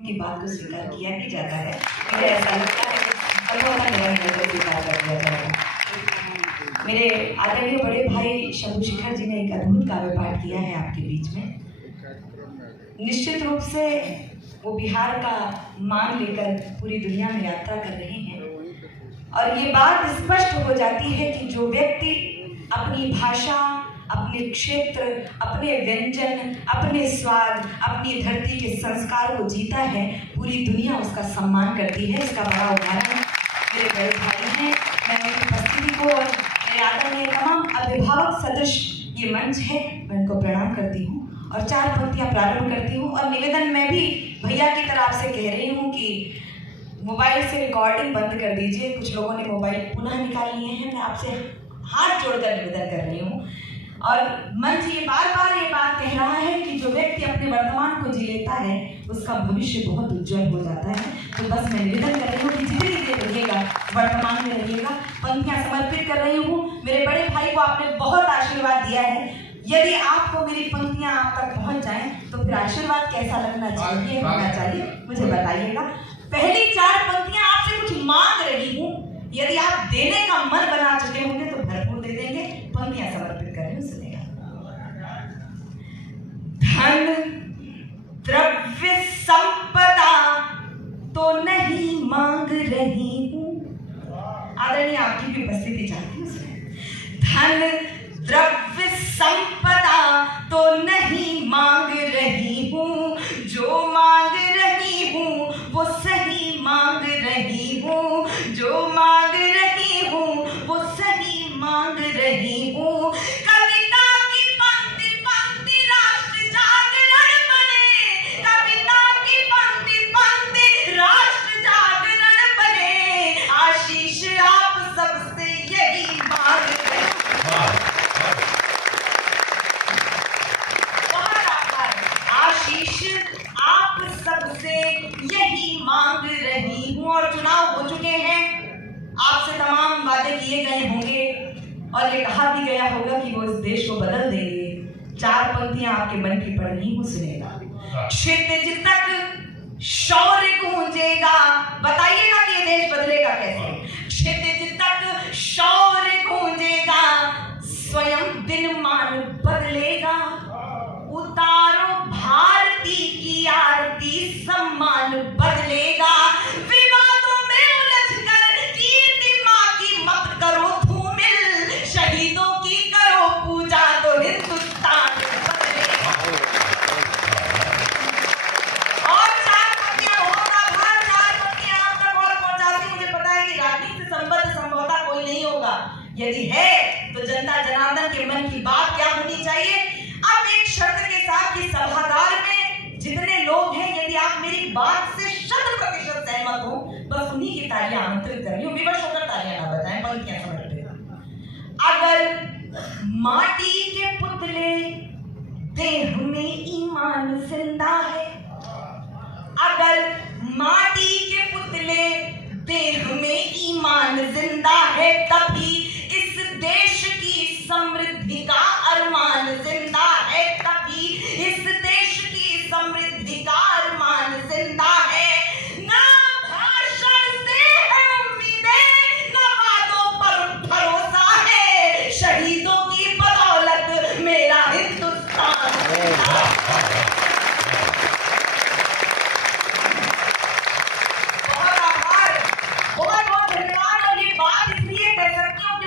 की बात को स्वीकार किया ही जाता है। मुझे ऐसा लगता है कि संभवतः निरंतर को स्वीकार कर दिया जाएगा। मेरे आदरणीय बड़े भाई शंभू शेखर जी ने एक अद्भुत काव्य पाठ किया है आपके बीच में। निश्चित रूप से वो बिहार का मान लेकर पूरी दुनिया में यात्रा कर रहे हैं और ये बात स्पष्ट हो जाती है कि जो व्यक्ति अपनी भाषा, अपने क्षेत्र, अपने व्यंजन, अपने स्वाद, अपनी धरती के संस्कार को जीता है, पूरी दुनिया उसका सम्मान करती है। इसका बड़ा उदाहरण मेरे बड़े भाई हैं। मैं उनकी उपस्थिति को और मेरे आदरणीय तमाम अभिभावक सदृश ये मंच है, मैं उनको प्रणाम करती हूँ और चार पंक्तियाँ प्रारंभ करती हूँ। और निवेदन मैं भी भैया की तरफ से कह रही हूँ कि मोबाइल से रिकॉर्डिंग बंद कर दीजिए। कुछ लोगों ने मोबाइल पुनः निकाल लिए हैं। मैं आपसे हाथ जोड़कर निवेदन कर रही हूँ और मंच ये बार बार ये बात कह रहा है कि जो व्यक्ति अपने वर्तमान को जी लेता है उसका भविष्य बहुत उज्जवल हो जाता है। तो बस मैं निवेदन कर रही हूँ कि जितनी देर रहिएगा वर्तमान में रहिएगा। पंक्तियाँ समर्पित कर रही हूँ। मेरे बड़े भाई को आपने बहुत आशीर्वाद दिया है। यदि आपको मेरी पंक्तियाँ आप तक पहुँच जाएं तो फिर आशीर्वाद कैसा लगना चाहिए, होना चाहिए, मुझे बताइएगा। पहली चार पंक्तियाँ आपसे कुछ मांग रही हूँ, यदि आप देने का मन बना चुके होंगे तो भरपूर दे देंगे। पंक्तियाँ समर्पित कर रही हूँ, सुनिएगा। धन द्रव्य संपदा तो नहीं मांग रही हूँ। आदरणीय आपकी भी उपस्थिति चाहती हूँ। धन द्रव्य संपदा तो नहीं मांग रही हूँ, जो मांग रही हूँ वो सही मांग रही हूँ, जो मांग रही हूँ वो सही मांग रही हूँ। कविता की पंक्ति पंक्ति राष्ट्र जागरण बने, कविता की पंक्ति पंक्ति राष्ट्र जागरण बने। आशीष आप सबसे यही मांग रही हूँ। आशीष आप सबसे यही मांग रही हूँ। और चुनाव हो चुके हैं, आपसे तमाम वादे किए गए होंगे और ये कहा भी गया होगा कि वो इस देश को बदल देंगे। चार पंक्तियां आपके मन की पढ़ रही हूँ, सुनेगा। क्षितिज तक शौर्य गूंजेगा, बताइएगा कि ये देश बदलेगा कैसे। क्षितिज तक शौर्य गूंजेगा, स्वयं दिन मान बदलेगा। उतारो भारती की आरती, सम्मान बदलेगा। विवादों में उलझकर कीर्ति माँ की मत करो धूमिल, शहीदों की करो पूजा तो हिंदुस्तान बदलेगा। और चार पंक्तियां बहुत आभार, चार पंक्तियां आप तक और पहुंचाती। मुझे पता है कि राजनीति से संबद्ध संभवतः कोई नहीं होगा, यदि है तो जनता जनार्दन के मन की बात क्या होनी चाहिए। अब एक शर्त के साथ कि सभागार में जितने लोग हैं, यदि आप मेरी बात से 100% सहमत हो, बस उन्हीं की तालियां आमंत्रित कर रही हूं। विवश होकर तालियां ना बजाएं, पंक्तियां समर्पित। अगर माटी के पुतले देह में ईमान जिंदा है, अगर माटी के पुतले देह में ईमान जिंदा है, तभी इस देश की समृद्धि का अरमान जिंदा है, तभी इस देश की समृद्धि का अरमान जिंदा है। ना भाषण से है उम्मीदें, ना वादों पर भरोसा है, शहीदों की बदौलत मेरा हिंदुस्तान। बहुत आभार, बहुत बहुत धन्यवाद। और ये बात इसलिए कर सकती हूँ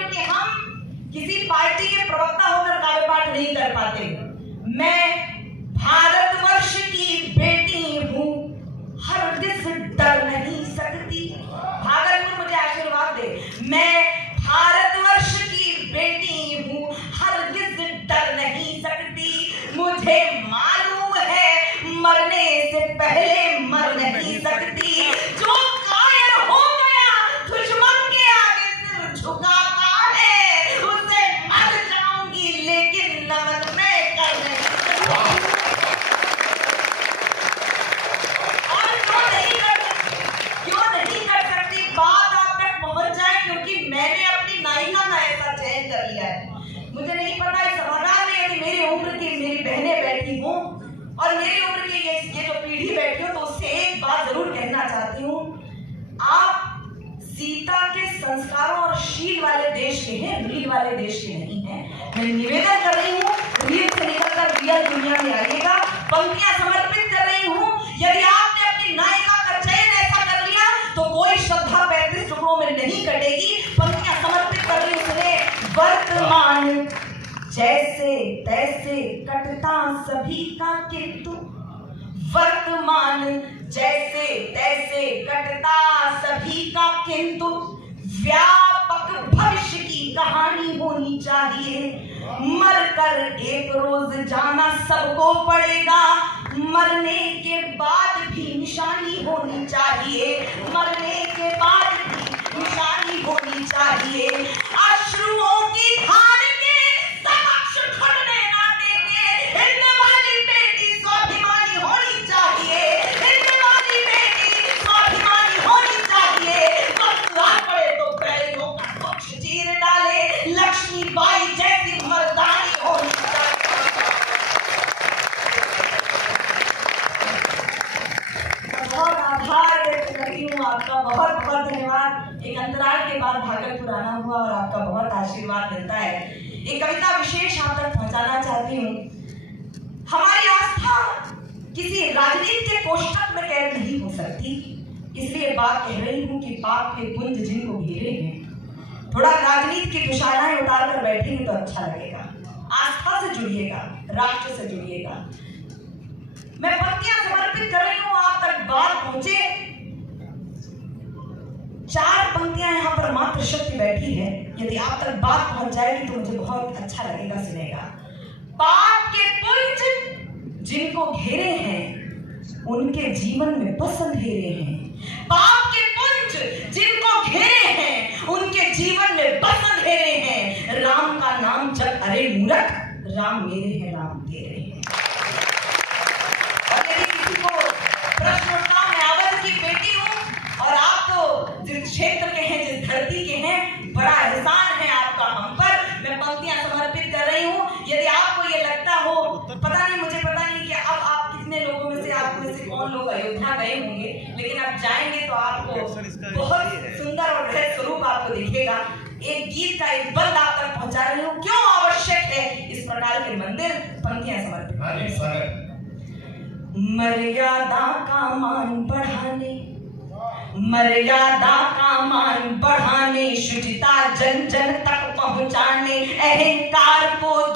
देश के हैं, रील वाले देश के नहीं हैं। मैं निवेदन कर रही हूँ, रील से निकलकर रियल दुनिया में आइएगा। पंक्तियां समर्पित कर रही हूँ। यदि आपने अपनी नायिका का चयन ऐसा कर लिया तो कोई श्रद्धा 35 टुकड़ों में नहीं कटेगी। पंक्तियां समर्पित कर रही हूँ। वर्तमान जैसे तैसे कटता सभी का किंतु, वर्तमान जैसे तैसे कटता सभी का किंतु, व्यापक भविष्य की कहानी होनी चाहिए। मरकर एक रोज जाना सबको पड़ेगा, मरने के बाद भी निशानी होनी चाहिए। मरने के बाद भी निशानी होनी चाहिए। अश्रुओं की धार के समक्ष खड़ने ना देंगे। हिलने वाली बेटी स्वाभिमानी होनी चाहिए। हिलने वाली बेटी स्वाभिमानी होनी चाहिए। वक्त आ पड़े तो बैरियों का पक्ष चीर डाले। लक्ष्मीबाई जैसी मर्दानी होनी चाहिए। बहुत आभार व्यक्त करती हूँ आपका, बहुत बहुत धन्यवाद। एक अंतराल के बाद भागलपुर आना हुआ और आपका बहुत आशीर्वाद मिलता है। एक कविता विशेष आप तक पहुंचाना चाहती हूँ। हमारी आस्था किसी राजनीति के कोष्ठक में कैद नहीं हो सकती, इसलिए बात कह रही हूँ कि पाप के पुंज जिनको घेरे हैं, थोड़ा राजनीति की दुशालाएं उतार कर बैठेंगे तो अच्छा लगेगा। आस्था से जुड़िएगा, राष्ट्र से जुड़िएगा। मैं पंक्तियां समर्पित कर रही हूँ, आप तक बात पहुंचे। 4 पंक्तियां यहाँ पर मात्र शक्ति बैठी है। यदि आप तक बात पहुंच जाएगी तो मुझे बहुत अच्छा लगेगा, सुनेगा। पाप के पुंज जिनको घेरे हैं उनके जीवन में बस अंधेरे हैं। पाप के पुंज जिनको घेरे हैं उनके जीवन में बस अंधेरे हैं। राम का नाम जब अरे मूर्ख, राम मेरे हैं राम तेरे हैं। और यदि किसी को प्रश्न उठा, मैं अवध की बेटी हूँ और आप तो जिस क्षेत्र के हैं, जिस धरती के हैं, बड़ा एहसान है आपका हम पर। मैं पंक्तियां समर्पित कर रही हूँ। यदि आपको ये लगता हो, पता नहीं, मुझे पता नहीं कि अब आप कितने लोगों में से, आप में से कौन लोग अयोध्या गए होंगे, लेकिन अब जाएंगे तो आपको बहुत सुंदर और गहरा स्वरूप आपको दिखेगा। एक गीत का एक बंद आप तक पहुंचा रही हूँ, क्यों आवश्यक है इस प्रकार के मंदिर। पंक्तियां समर्पित। मर्यादा का मान बढ़ाने, मर्यादा का मान बढ़ाने, शुचिता जन जन तक पहुंचाने, अहंकार को